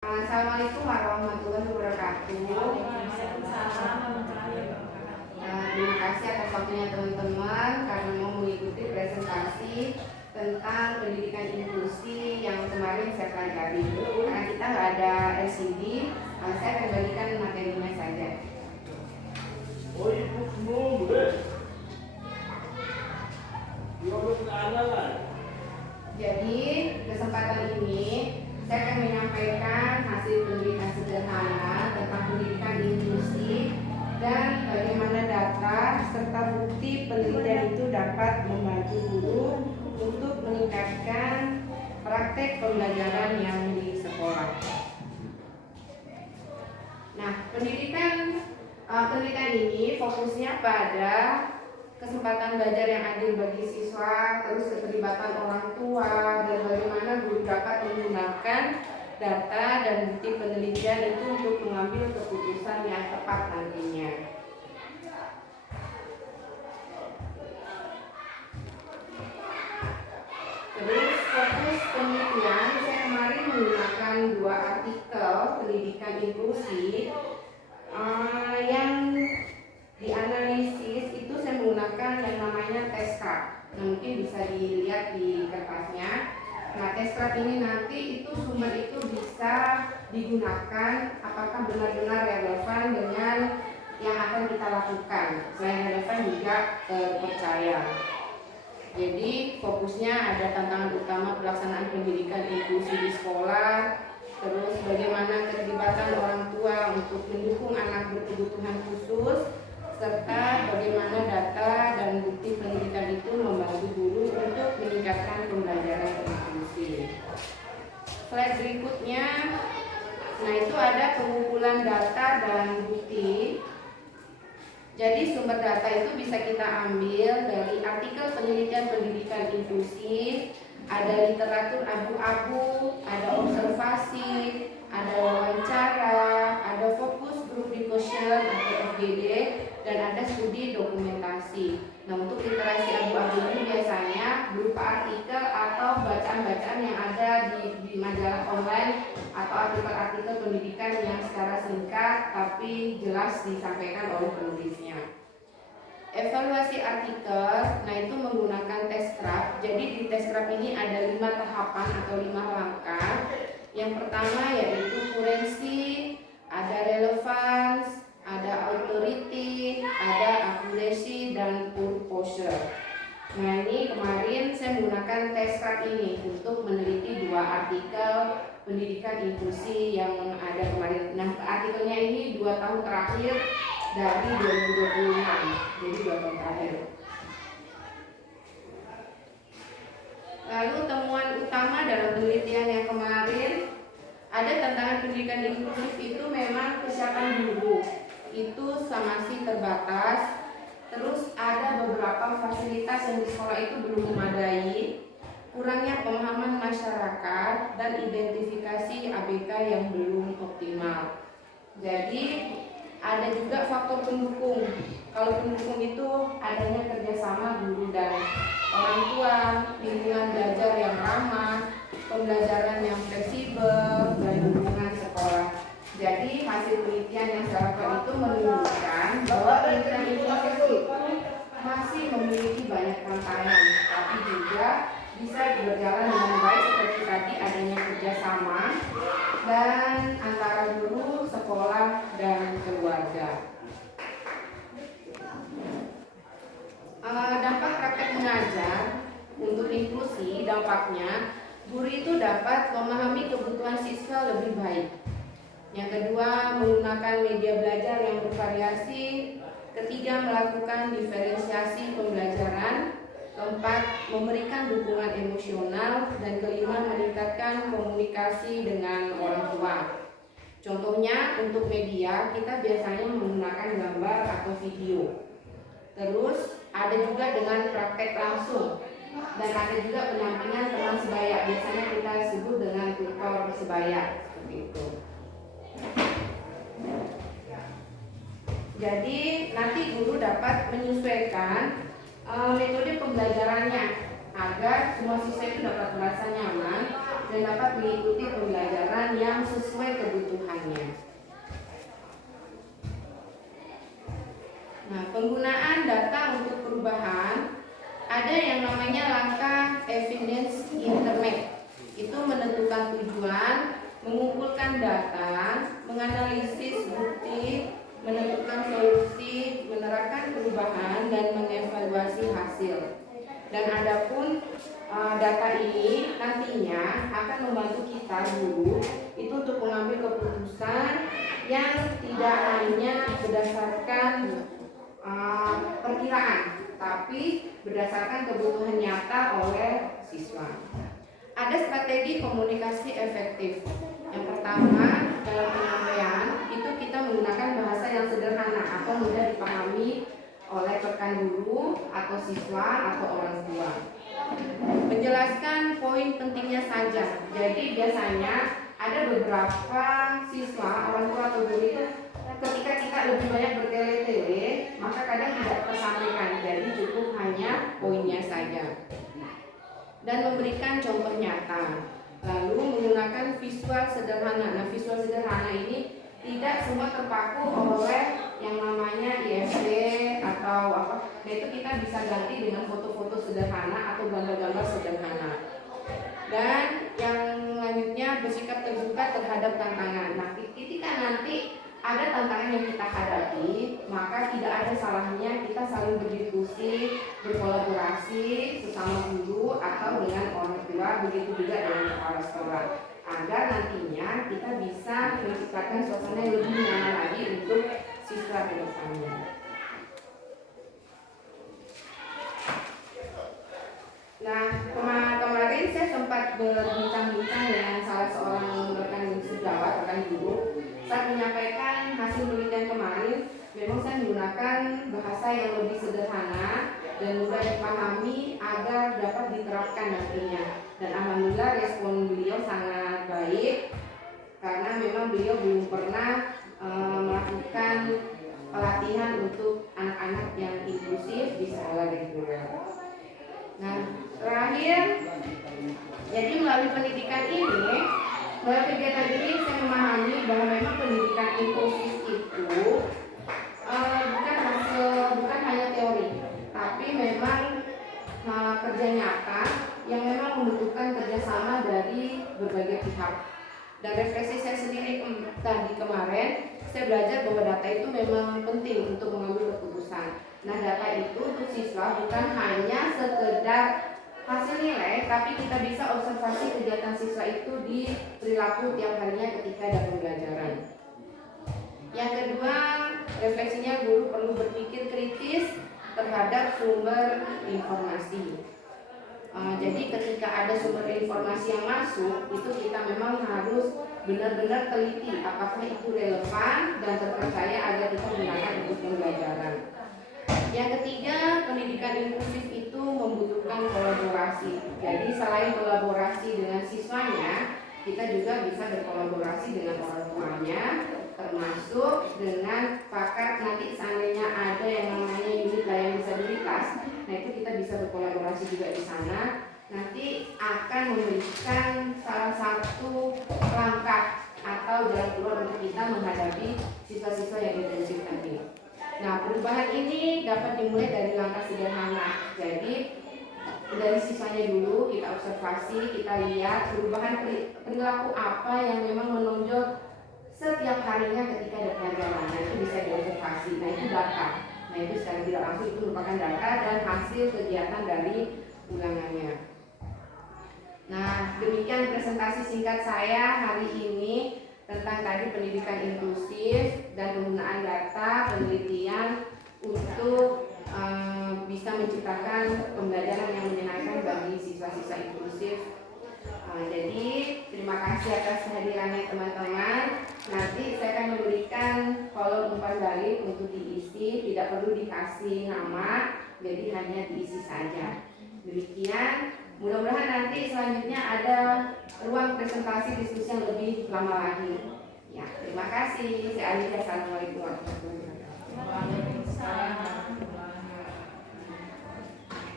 Assalamualaikum warahmatullahi wabarakatuh. Terima kasih atas waktunya teman-teman karena mau mengikuti presentasi tentang pendidikan inklusi yang kemarin saya pelajari. Karena kita nggak ada LCD, saya akan bagikan materinya saja. Jadi kesempatan ini saya akan menyampaikan hasil penelitian sederhana tentang pendidikan inklusi dan bagaimana data serta bukti penelitian itu dapat membantu guru untuk meningkatkan praktek pembelajaran yang di sekolah. Nah, penelitian ini fokusnya pada kesempatan belajar yang adil bagi siswa, terus keterlibatan orang tua, dan bagaimana guru dapat menggunakan data dan bukti penelitian itu untuk mengambil keputusan yang tepat nantinya. Terus fokus penelitian, saya kemarin menggunakan 2 artikel pendidikan inklusi yang dianalisis itu saya menggunakan yang namanya Tescraft. Nah, mungkin bisa dilihat di kertasnya. Nah, Tescraft ini nanti itu sumber itu bisa digunakan apakah benar-benar relevan dengan yang akan kita lakukan. Selain relevan juga terpercaya. Jadi fokusnya ada tantangan utama pelaksanaan pendidikan inklusi di sekolah, terus bagaimana keterlibatan orang tua untuk mendukung anak berkebutuhan khusus, serta bagaimana data dan bukti pendidikan itu membantu guru untuk meningkatkan pembelajaran inklusi. Slide berikutnya, nah itu ada pengumpulan data dan bukti. Jadi sumber data itu bisa kita ambil dari artikel penelitian pendidikan inklusi, ada literatur abu-abu, ada observasi, ada wawancara, ada fokus group discussion atau FGD, dan ada studi dokumentasi. Nah, untuk literasi abu-abu ini biasanya berupa artikel atau bacaan-bacaan yang ada di majalah online atau artikel-artikel pendidikan yang secara singkat tapi jelas disampaikan oleh penulisnya. Evaluasi artikel, nah itu menggunakan Tescraft. Jadi di Tescraft ini ada 5 tahapan atau 5 langkah. Yang pertama yaitu kurensi, ada relevance, ada authority, ada accuracy, dan purpose. Nah, ini kemarin saya menggunakan Tescraft ini untuk meneliti 2 artikel pendidikan inklusi yang ada kemarin. Nah, artikelnya ini 2 tahun terakhir dari 2026, jadi 2 tahun terakhir. Lalu temuan utama dalam penelitian yang kemarin, ada tantangan pendidikan inklusif itu memang kesiapan guru itu masih terbatas. Terus ada beberapa fasilitas yang di sekolah itu belum memadai, kurangnya pemahaman masyarakat, dan identifikasi ABK yang belum optimal. Jadi ada juga faktor pendukung. Kalau pendukung itu adanya kerjasama guru dan orang tua, lingkungan belajar yang ramah, pembelajaran yang fleksibel, dan lingkungan sekolah. Jadi hasil penelitian yang saya lakukan itu menunjukkan bahwa pendidikan inklusif masih memiliki banyak tantangan, tapi juga bisa berjalan dengan baik seperti tadi adanya kerjasama dan antara guru, sekolah, dan keluarga. Dampak praktek mengajar untuk inklusi, dampaknya guru itu dapat memahami kebutuhan siswa lebih baik. Yang kedua, menggunakan media belajar yang bervariasi. Ketiga, melakukan diferensiasi pembelajaran. Keempat, memberikan dukungan emosional. Dan kelima, meningkatkan komunikasi dengan orang tua. Contohnya untuk media, kita biasanya menggunakan gambar atau video. Terus ada juga dengan praktek langsung. Dan ada juga pendampingan teman sebaya. Biasanya kita sebut dengan tutor sebaya, seperti itu. Jadi nanti guru dapat menyesuaikan metode pembelajarannya agar semua siswa itu dapat merasa nyaman dan dapat mengikuti pembelajaran yang sesuai kebutuhannya. Nah, penggunaan data untuk perubahan ada yang namanya langkah evidence intermediate. Itu menentukan tujuan, mengumpulkan data, menganalisis bukti, menentukan solusi, menerapkan perubahan, dan mengevaluasi hasil. Dan adapun data ini nantinya akan membantu kita guru itu untuk mengambil keputusan yang tidak hanya berdasarkan perkiraan, tapi berdasarkan kebutuhan nyata oleh siswa. Ada strategi komunikasi efektif. Yang pertama, dalam penyampaian itu kita menggunakan bahasa yang sederhana atau mudah dipahami oleh rekan guru atau siswa atau orang tua. Menjelaskan poin pentingnya saja. Jadi biasanya ada beberapa siswa, orang tua atau guru itu ketika kita lebih banyak bertele-tele, maka kadang tidak tersampaikan. Jadi cukup hanya poinnya saja. Dan memberikan contoh nyata. Lalu menggunakan visual sederhana. Nah, visual sederhana ini tidak semua terpaku oleh yang namanya IFC atau apa. Nah, itu kita bisa ganti dengan foto-foto sederhana atau gambar-gambar sederhana. Dan yang selanjutnya bersikap terbuka terhadap tantangan. Nah, ketika nanti ada tantangan yang kita hadapi, maka tidak ada salahnya kita saling berdiskusi, berkolaborasi sesama guru atau dengan orang tua, begitu juga dengan kepala sekolah, agar nantinya kita bisa menciptakan suasana yang lebih nyaman lagi untuk siswa ke depannya. Nah, kemarin saya sempat berbincang-bincang dengan salah seorang rekan sejawat, rekan guru. Saat menyampaikan hasil penelitian kemarin, memang saya menggunakan bahasa yang lebih sederhana dan mudah dipahami agar dapat diterapkan nantinya. Dan alhamdulillah respon beliau sangat baik karena memang beliau belum pernah melakukan pelatihan untuk anak-anak yang inklusif di sekolah reguler. Nah, terakhir, jadi melalui pendidikan ini, melalui kegiatan ini saya memahami bahwa memang pendidikan inklusif itu bukan hanya teori, tapi memang kerja nyata yang memang membutuhkan kerjasama dari berbagai pihak. Dan refleksi saya sendiri tadi kemarin, saya belajar bahwa data itu memang penting untuk mengambil keputusan. Nah, data itu untuk siswa bukan hanya sekedar hasil nilai, tapi kita bisa observasi kegiatan siswa itu di perilaku tiap harinya ketika ada pembelajaran. Yang kedua, refleksinya guru perlu berpikir kritis terhadap sumber informasi. Jadi ketika ada sumber informasi yang masuk, itu kita memang harus benar-benar teliti apakah itu relevan dan terpercaya agar kita gunakan untuk pembelajaran. Yang ketiga, pendidikan inklusif itu membutuhkan kolaborasi. Jadi selain kolaborasi dengan siswanya, kita juga bisa berkolaborasi dengan orang tuanya, termasuk dengan pakar nanti seandainya ada yang namanya unit layanan disabilitas. Nah, itu kita bisa berkolaborasi juga di sana. Nanti akan memberikan salah satu langkah atau jalan keluar untuk kita menghadapi siswa-siswa yang intensif tadi. Nah, perubahan ini dapat dimulai dari langkah sederhana. Jadi dari siswanya dulu kita observasi, kita lihat perubahan perilaku apa yang memang menonjol setiap harinya ketika ada pelajaran. Nah, itu bisa diobservasi. Nah, itu data. Nah, itu secara tidak langsung itu merupakan data dan hasil kegiatan dari ulangannya. Nah, demikian presentasi singkat saya hari ini tentang tadi pendidikan inklusif dan penggunaan data penelitian untuk bisa menciptakan pembelajaran yang menyenangkan bagi siswa-siswa inklusif. Jadi terima kasih atas kehadirannya teman-teman. Nanti saya akan memberikan kolom umpan balik untuk diisi, tidak perlu dikasih nama, jadi hanya diisi saja. Demikian, mudah-mudahan nanti selanjutnya ada ruang presentasi diskusi yang lebih lama lagi. Ya, terima kasih. Saya Alisa. Assalamualaikum warahmatullahi wabarakatuh.